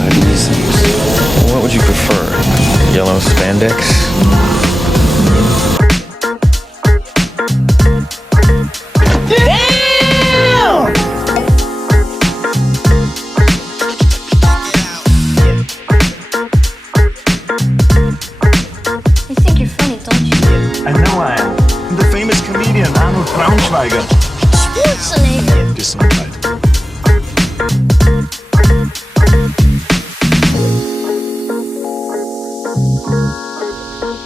ahead and use these. What would you prefer? Yellow spandex?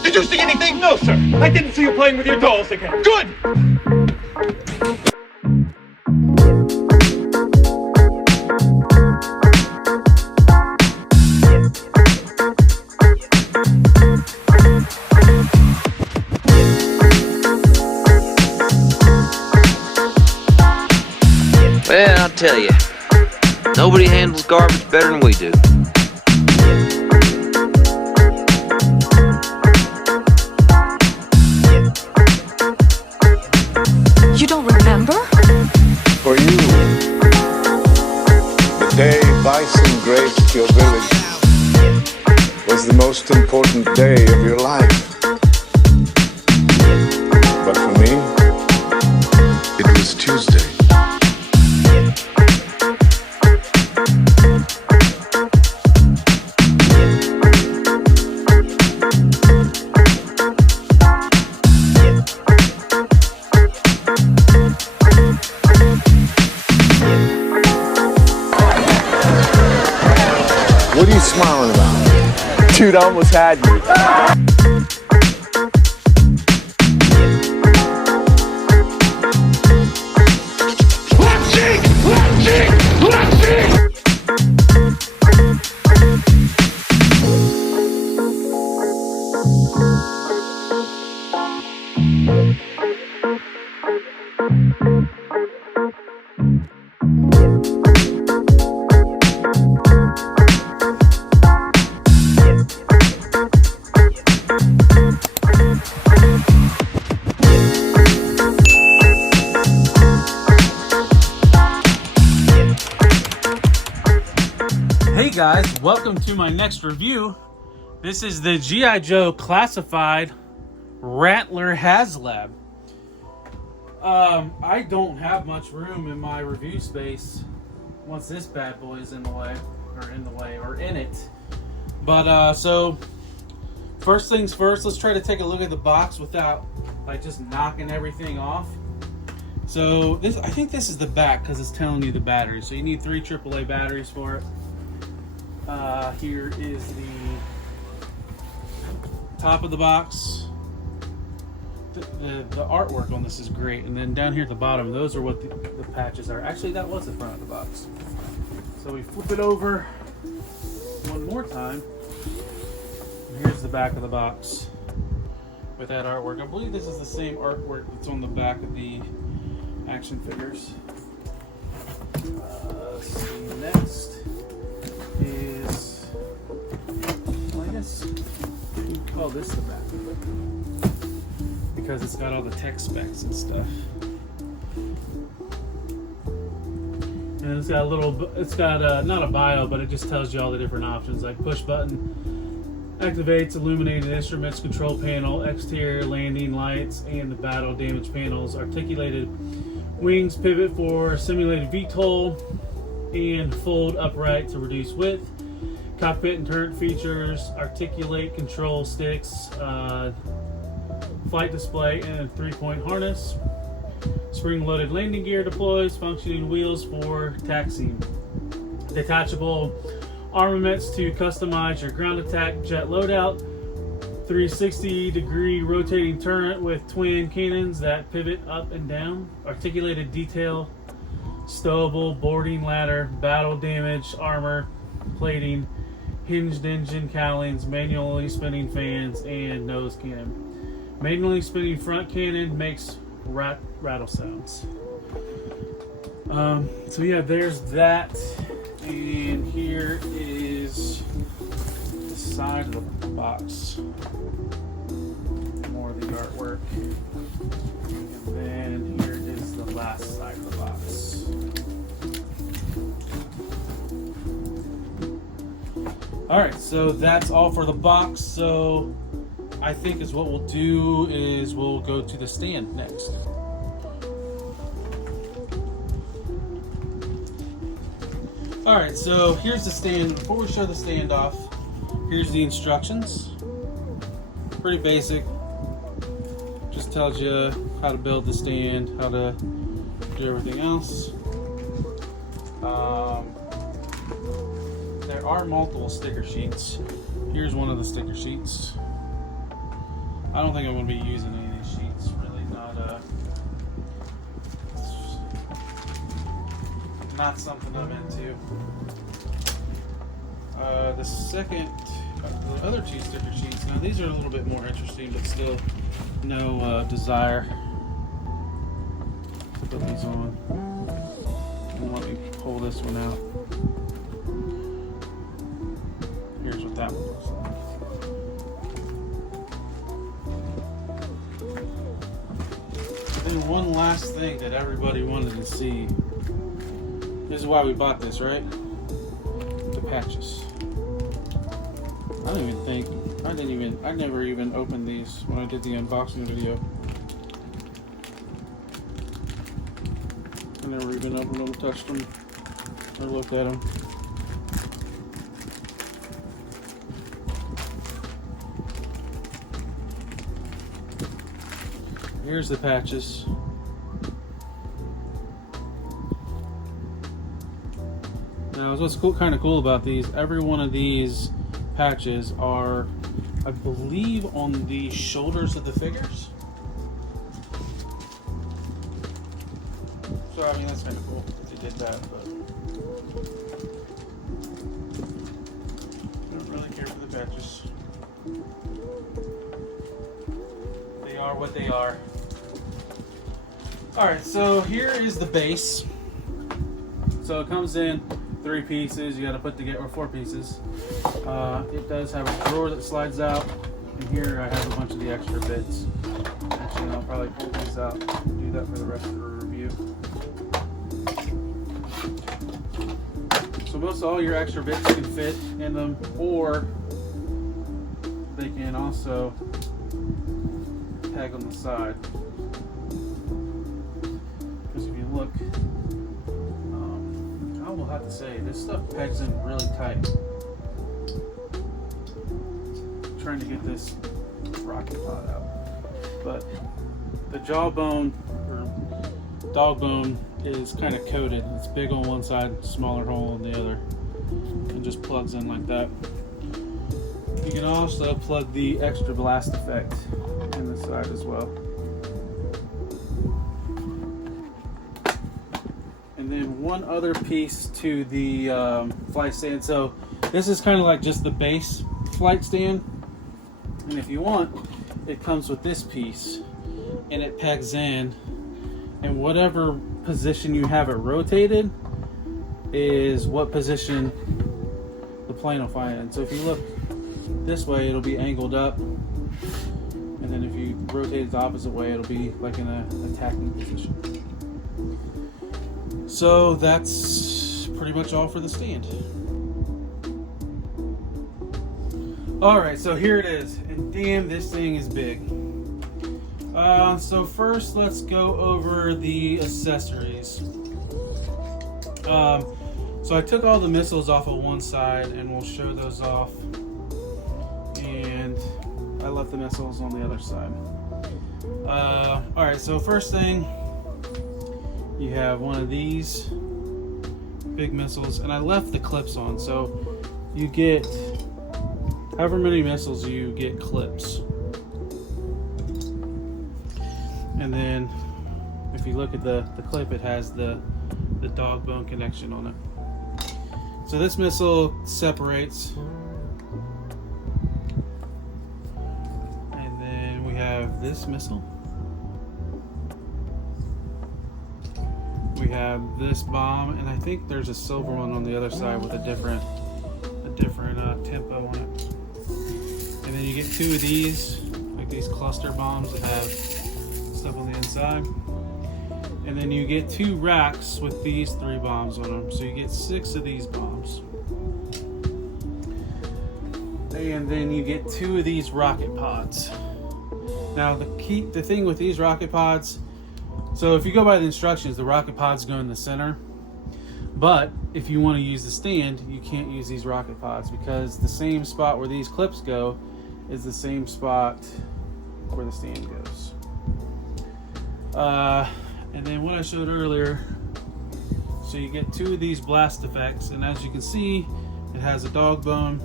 Did you see anything? No, sir. I didn't see you playing with your dolls again. Good! Well, I'll tell you, nobody handles garbage better than we do. You don't remember? For you, the day bison graced your village was the most important day of your life. But for me, it was Tuesday. What are you smiling about? Dude, I almost had you. Left cheek! Left cheek! Left cheek! Hey guys, welcome to my next review. This is the G.I. Joe Classified Rattler Haslab. I don't have much room in my review space once this bad boy is in it. But so first things first, let's try to take a look at the box without like just knocking everything off. So I think this is the back because it's telling you the battery. So you need 3 AAA batteries for it. Here is the top of the box. The artwork on this is great, and then down here at the bottom, those are what the patches are. Actually, that was the front of the box. So we flip it over one more time, and here's the back of the box with that artwork. I believe this is the same artwork that's on the back of the action figures. Let's see, next is, well, I guess we call this the back of it because it's got all the tech specs and stuff. And it's got not a bio, but it just tells you all the different options, like push button activates illuminated instruments, control panel, exterior landing lights, and the battle damage panels, articulated wings, pivot for simulated VTOL, and fold upright to reduce width, cockpit and turret features, articulate control sticks, flight display, and a 3-point harness. Spring-loaded landing gear deploys, functioning wheels for taxiing. Detachable armaments to customize your ground attack jet loadout. 360-degree rotating turret with twin cannons that pivot up and down. Articulated detail, stowable boarding ladder, battle damage armor, plating, hinged engine cowlings, manually spinning fans, and nose cannon. Manually spinning front cannon makes rattle sounds. So yeah, there's that, and here is the side of the box. More of the artwork, and then here is the last side of the box. Alright, so that's all for the box. So I think is what we'll do is we'll go to the stand next. Alright, so here's the stand. Before we show the stand off, here's the instructions. Pretty basic. Just tells you how to build the stand, how to do everything else. There are multiple sticker sheets. Here's one of the sticker sheets. I don't think I'm going to be using any of these sheets. Really not something I'm into. The other two sticker sheets. Now these are a little bit more interesting, but still no desire to put these on. And let me pull this one out. Here's what that one looks like. And one last thing that everybody wanted to see. This is why we bought this, right? The patches. I never even opened these when I did the unboxing video. I never even opened them, touched them, or looked at them. Here's the patches. Now, what's kind of cool about these, every one of these patches are, I believe, on the shoulders of the figures. So, I mean, that's kind of cool if they did that, but I don't really care for the patches. They are what they are. Alright, so here is the base. So it comes in 3 pieces. You got to put together, or 4 pieces. It does have a drawer that slides out, and here I have a bunch of the extra bits. Actually, I'll probably pull these out and do that for the rest of the review. So most all your extra bits can fit in them, or they can also peg on the side. Because if you look, I will have to say, this stuff pegs in really tight. I'm trying to get this rocket pod out. But the jawbone, or dog bone, is kind of coated. It's big on one side, smaller hole on the other. And just plugs in like that. You can also plug the extra blast effect in the side as well. And then one other piece to the flight stand. So this is kind of like just the base flight stand. And if you want, it comes with this piece. And it pegs in. And whatever position you have it rotated is what position the plane will fly in. So if you look this way, it'll be angled up. And then if you rotate it the opposite way, it'll be like in an attacking position. So that's pretty much all for the stand. Alright, so here it is. And damn, this thing is big. So first, let's go over the accessories. So I took all the missiles off of one side, and we'll show those off. And I left the missiles on the other side. Alright, so first thing, you have one of these big missiles, and I left the clips on. So you get however many missiles, you get clips. And then if you look at the clip, it has the dog bone connection on it. So this missile separates. And then we have this missile. We have this bomb, and I think there's a silver one on the other side with a different tempo on it. And then you get 2 of these, like these cluster bombs that have stuff on the inside. And then you get 2 racks with these 3 bombs on them. So you get 6 of these bombs. And then you get 2 of these rocket pods. Now the thing with these rocket pods, so if you go by the instructions, the rocket pods go in the center. But if you want to use the stand, you can't use these rocket pods because the same spot where these clips go is the same spot where the stand goes. And then what I showed earlier, so you get 2 of these blast effects, and as you can see, it has a dog bone.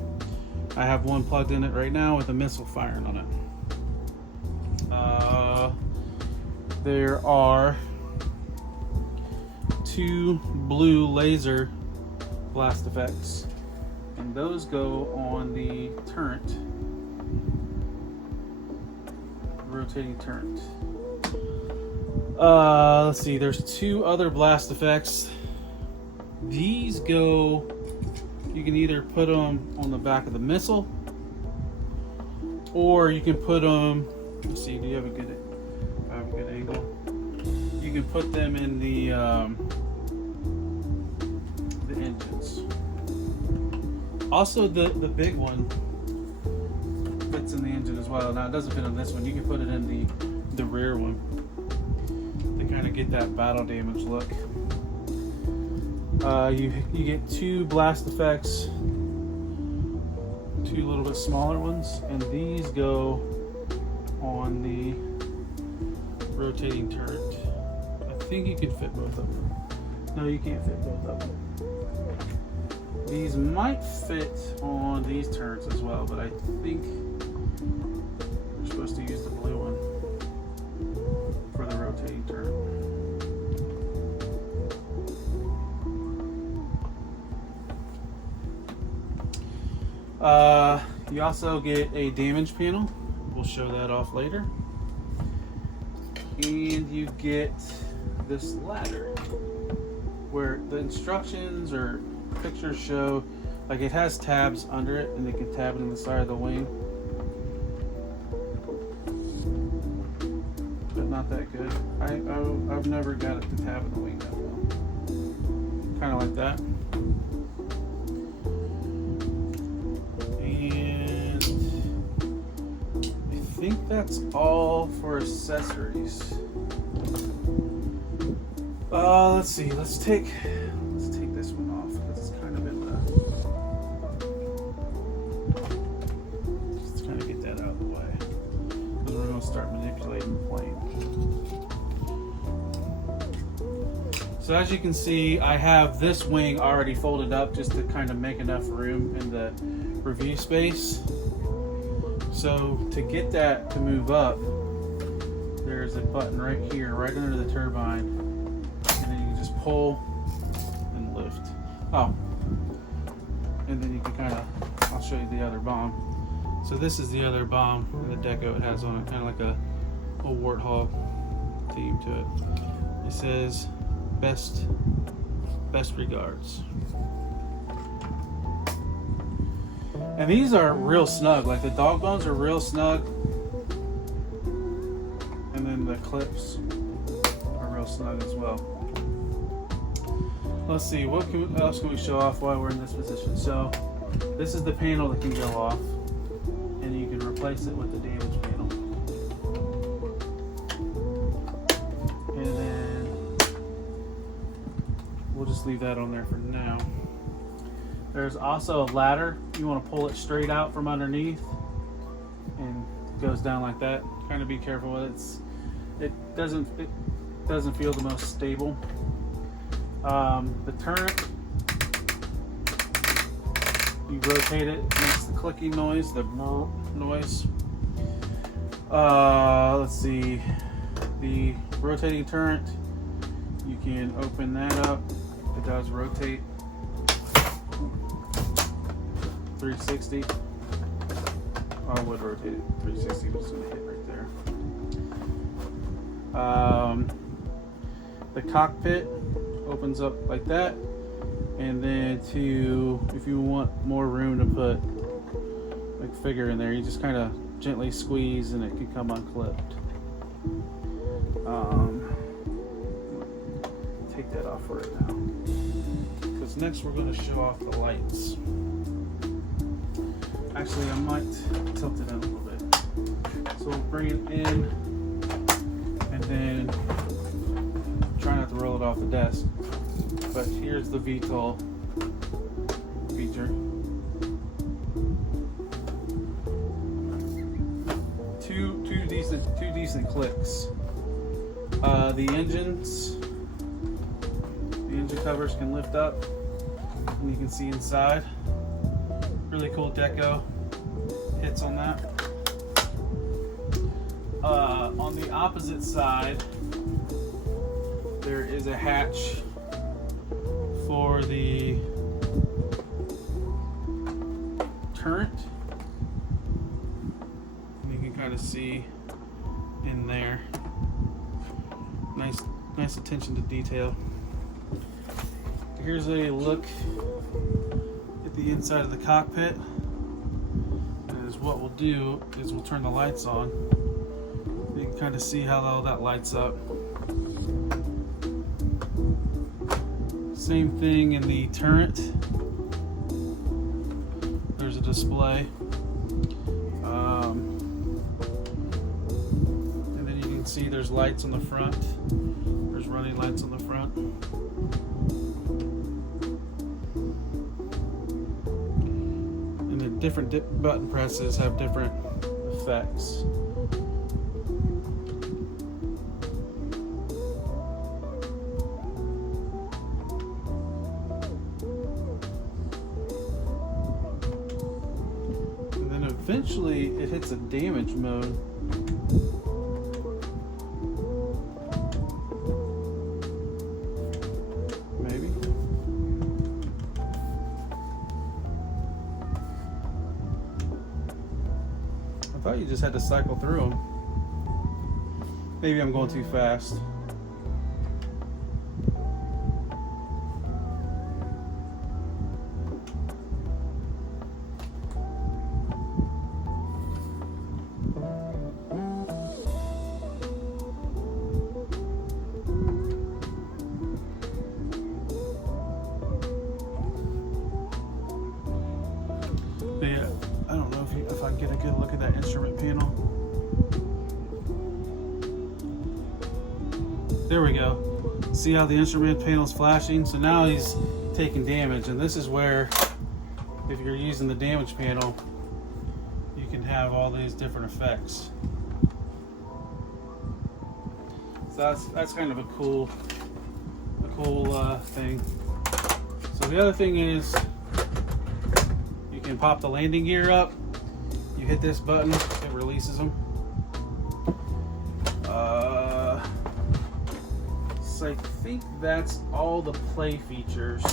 I have one plugged in it right now with a missile firing on it. There are 2 blue laser blast effects, and those go on the turret, rotating turret. Let's see, there's 2 other blast effects. These go, you can either put them on the back of the missile, or you can put them, let's see, do you have a good angle? You can put them in the engines. Also, the big one fits in the engine as well. Now it doesn't fit on this one. You can put it in the rear one to kind of get that battle damage look. You get 2 blast effects, 2 little bit smaller ones, and these go on the rotating turret. I think you could fit both of them. No, you can't fit both of them. These might fit on these turrets as well, but I think we're supposed to use the blue one for the rotating turret. You also get a damage panel. We'll show that off later. And you get this ladder where the instructions or pictures show, like, it has tabs under it, and they can tab it in the side of the wing. But not that good. I've never got it to tab in the wing that well. Kind of like that. And I think that's all for accessories. Let's see. Let's take this one off because it's kind of in the. Let's kind of get that out of the way because we're going to start manipulating the plane. So as you can see, I have this wing already folded up just to kind of make enough room in the review space. So to get that to move up, there's a button right here, right under the turbine. Pull and lift. Oh, and then you can kind of, I'll show you the other bomb. So this is the other bomb and the deco it has on it, kind of like a warthog theme to it. It says best regards. And these are real snug, like the dog bones are real snug, and then the clips are real snug as well. Let's see, what else can we show off while we're in this position? So this is the panel that can go off, and you can replace it with the damage panel. And then we'll just leave that on there for now. There's also a ladder. You want to pull it straight out from underneath, and it goes down like that. Kind of be careful with it. It doesn't feel the most stable. The turret, you rotate it, it makes the clicking noise, the noise. Let's see, the rotating turret, you can open that up. It does rotate 360. I would rotate it 360, but it's going to hit right there. The cockpit opens up like that, and then if you want more room to put like figure in there, you just kind of gently squeeze and it can come unclipped. Take that off for it now, because next we're going to show off the lights. Actually, I might tilt it in a little bit. So we'll bring it in and then try not to roll it off the desk. But here's the VTOL feature. Two decent clicks. The engine covers can lift up, and you can see inside. Really cool deco hits on that. On the opposite side, there is a hatch for the turret. You can kind of see in there. Nice attention to detail. Here's a look at the inside of the cockpit. And what we'll do is we'll turn the lights on. You can kind of see how all that lights up. Same thing in the turret. There's a display. And then you can see there's lights on the front. There's running lights on the front. And the different button presses have different effects. Eventually it hits a damage mode. Maybe. I thought you just had to cycle through them. Maybe I'm going too fast. Yeah, I don't know if I get a good look at that instrument panel. There we go. See how the instrument panel is flashing? So now he's taking damage, and this is where, if you're using the damage panel, you can have all these different effects. So that's kind of a cool thing. So the other thing is, you can pop the landing gear up. You hit this button, it releases them. So I think that's all the play features.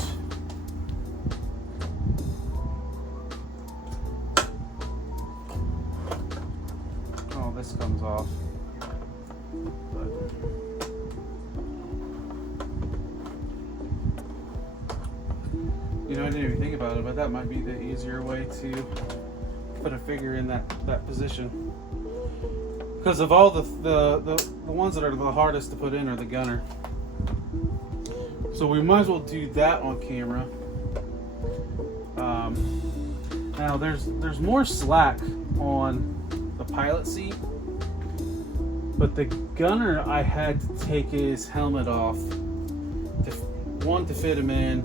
Oh, this comes off. But you know, I didn't even think about it, but that might be the easier way to put a figure in that position. Because of all the ones that are the hardest to put in are the gunner. So we might as well do that on camera. Now there's more slack on the pilot seat, but the gunner, I had to take his helmet off to fit him in,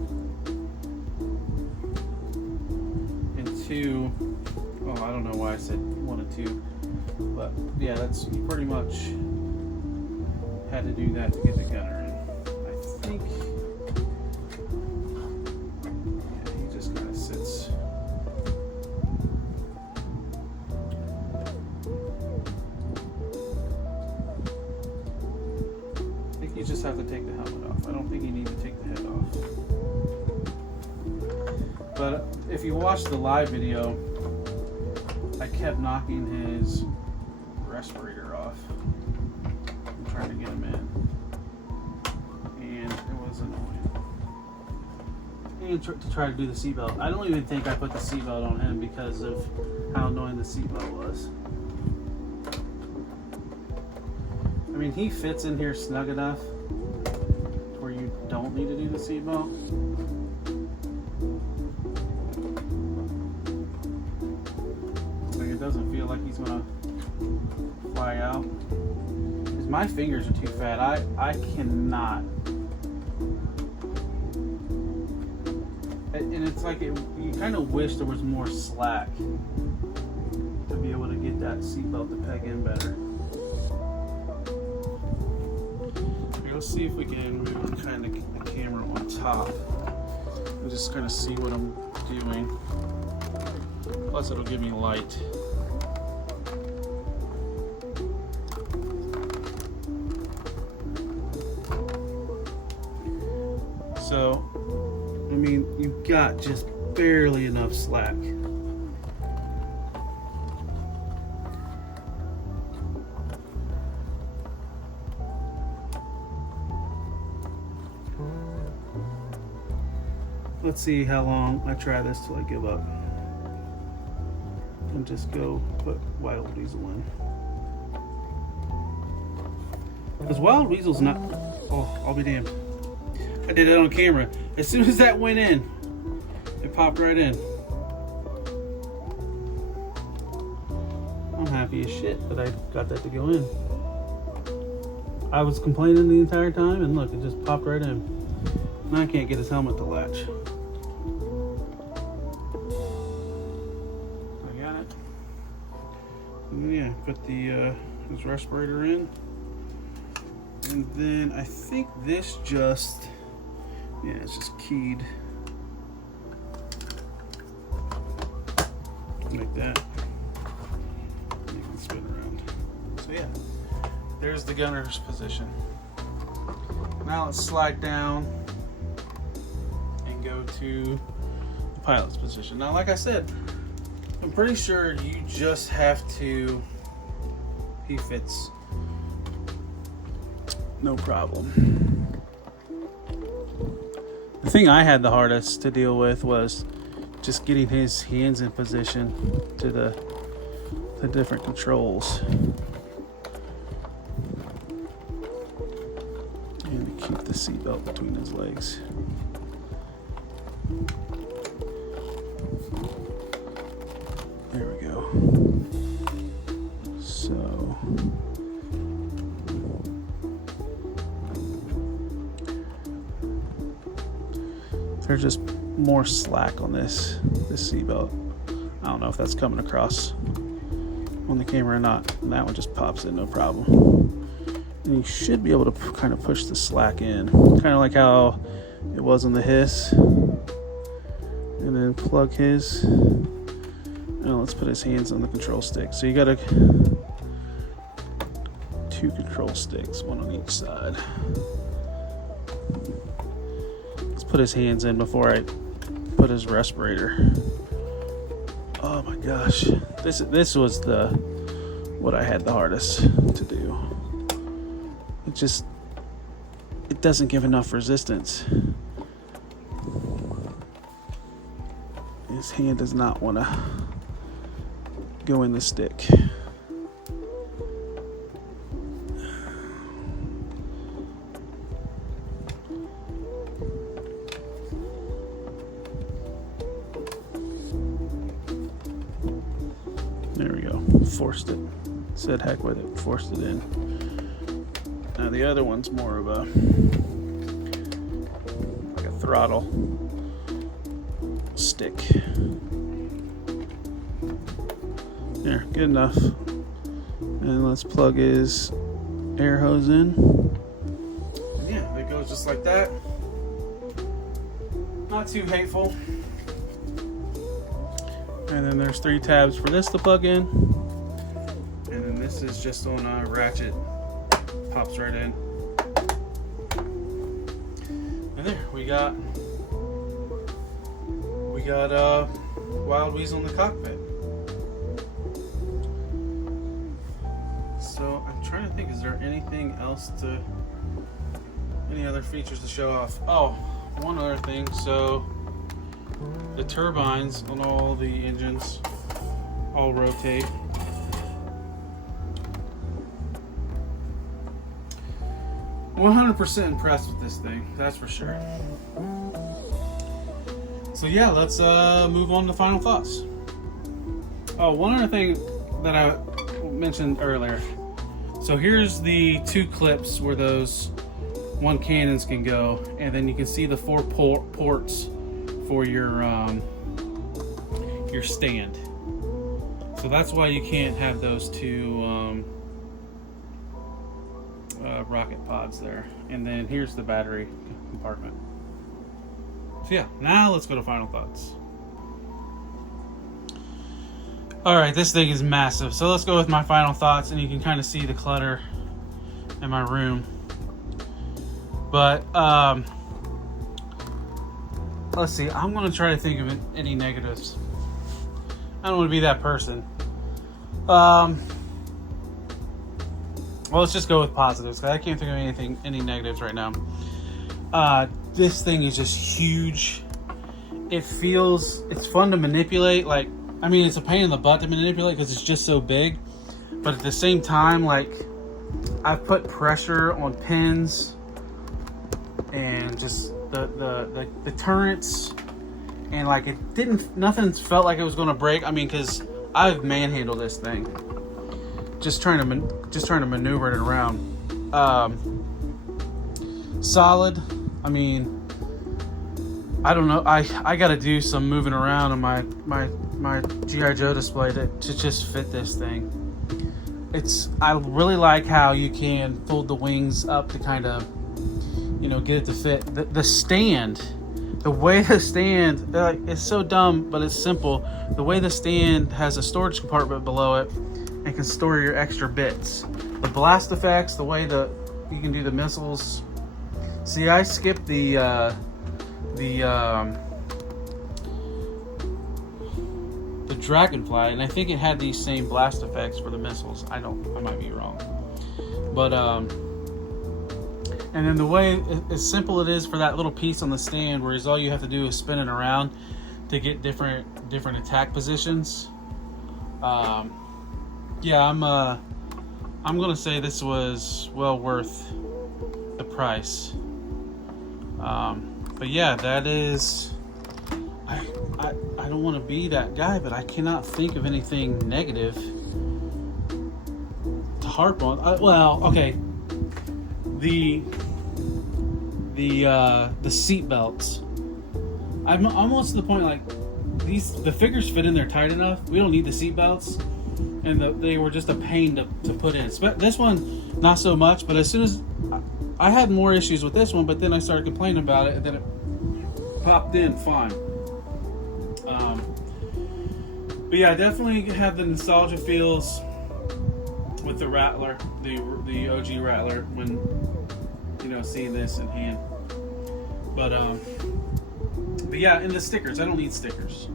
and two, oh, I don't know why I said 1 and 2, but yeah, that's pretty much had to do that to get the gunner in. I think, yeah, he just kind of sits. I think you just have to take the helmet off. I don't think you need to take the head off. But if you watch the live video, I kept knocking his respirator off and trying to get him in, and it was annoying. And to try to do the seatbelt, I don't even think I put the seatbelt on him because of how annoying the seatbelt was. I mean, he fits in here snug enough where you don't need to do the seatbelt. doesn't feel like he's gonna fly out. Because my fingers are too fat. I cannot. And it's like you kind of wish there was more slack to be able to get that seatbelt to peg in better. Here, let's see if we can move kind of the camera on top and just kind of see what I'm doing. Plus, it'll give me light. So, I mean, you've got just barely enough slack. Let's see how long I try this till I give up. And just go put Wild Weasel in. Because Wild Weasel's not... Oh, I'll be damned. I did it on camera. As soon as that went in, it popped right in. I'm happy as shit that I got that to go in. I was complaining the entire time, and look, it just popped right in. Now I can't get his helmet to latch. I got it. And yeah, put the his respirator in. And then I think this just... Yeah, it's just keyed like that. You can spin around. So yeah, there's the gunner's position. Now let's slide down and go to the pilot's position. Now, like I said, I'm pretty sure you just have to, he fits no problem. The thing I had the hardest to deal with was just getting his hands in position to the different controls. And to keep the seatbelt between his legs. There we go. So... There's just more slack on this seatbelt. I don't know if that's coming across on the camera or not. And that one just pops in, no problem. And you should be able to kind of push the slack in, kind of like how it was on the Hiss. And then plug his. Now let's put his hands on the control stick. So you got two control sticks, one on each side. Put his hands in before I put his respirator. Oh my gosh, this was what I had the hardest to do. It doesn't give enough resistance. His hand does not want to go in the stick. There we go. Forced it. Said heck with it. Forced it in. Now the other one's more of like a throttle stick. There, good enough. And let's plug his air hose in. Yeah, it goes just like that. Not too hateful. And then there's 3 tabs for this to plug in. And then this is just on a ratchet. Pops right in. And there, we got Wild Weasel in the cockpit. So I'm trying to think, is there anything else any other features to show off? Oh, one other thing. So the turbines on all the engines all rotate. I'm 100% impressed with this thing, that's for sure. So yeah, let's move on to final thoughts. Oh, one other thing that I mentioned earlier. So here's the 2 clips where those 1 cannons can go, and then you can see the 4 ports for your stand. So that's why you can't have those 2 rocket pods there. And then here's the battery compartment. So yeah, now let's go to final thoughts. Alright, this thing is massive. So let's go with my final thoughts, and you can kind of see the clutter in my room. But let's see, I'm going to try to think of any negatives. I don't want to be that person. Well, let's just go with positives, because I can't think of any negatives right now. This thing is just huge. It's fun to manipulate. Like, I mean, it's a pain in the butt to manipulate because it's just so big. But at the same time, like, I've put pressure on pins and just the turrets, and like nothing felt like it was going to break. I mean, because I've manhandled this thing, just trying to maneuver it around. Solid. I mean, I don't know. I got to do some moving around on my G.I. Joe display to just fit this thing. I really like how you can fold the wings up to kind of, get it to fit. The stand, the way the stand, it's so dumb, but it's simple. The way the stand has a storage compartment below it and can store your extra bits. The blast effects, the way you can do the missiles. See, I skipped the Dragonfly, and I think it had these same blast effects for the missiles. I might be wrong, but and then the way as simple it is for that little piece on the stand, whereas all you have to do is spin it around to get different attack positions. Yeah, I'm gonna say this was well worth the price. But yeah, that is. I don't want to be that guy, but I cannot think of anything negative to harp on. Well, okay. The seat belts. I'm almost to the point, like, the figures fit in there tight enough. We don't need the seat belts, and they were just a pain to put in. This one, not so much. But as soon as I had more issues with this one, but then I started complaining about it, and then it popped in fine. But yeah, I definitely have the nostalgia feels with the Rattler, the OG Rattler, when seeing this in hand. But yeah, and the stickers, I don't need stickers.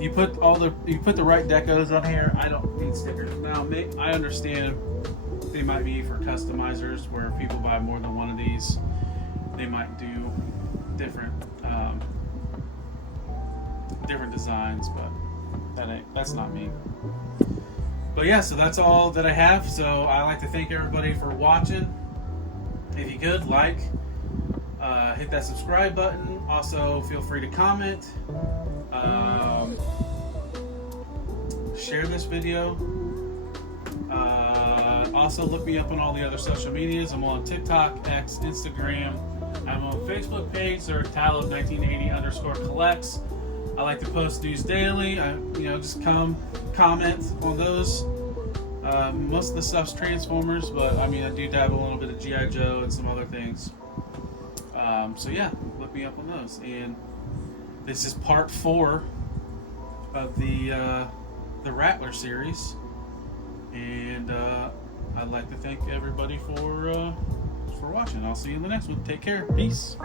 You put the right decos on here. I don't need stickers. Now, I understand they might be for customizers, where if people buy more than one of these, they might do different designs, but that's not me. But yeah, so that's all that I have. So I like to thank everybody for watching. If you could hit that subscribe button. Also, feel free to comment, share this video. Also, look me up on all the other social medias. I'm on TikTok, X, Instagram. I'm on Facebook page, or Talib1980_collects. I like to post news daily. Just comment on those. Most of the stuff's Transformers, but I do dabble a little bit of G.I. Joe and some other things. So yeah, look me up on those. And this is part 4 of the Rattler series. And I'd like to thank everybody for watching. I'll see you in the next one. Take care. Peace.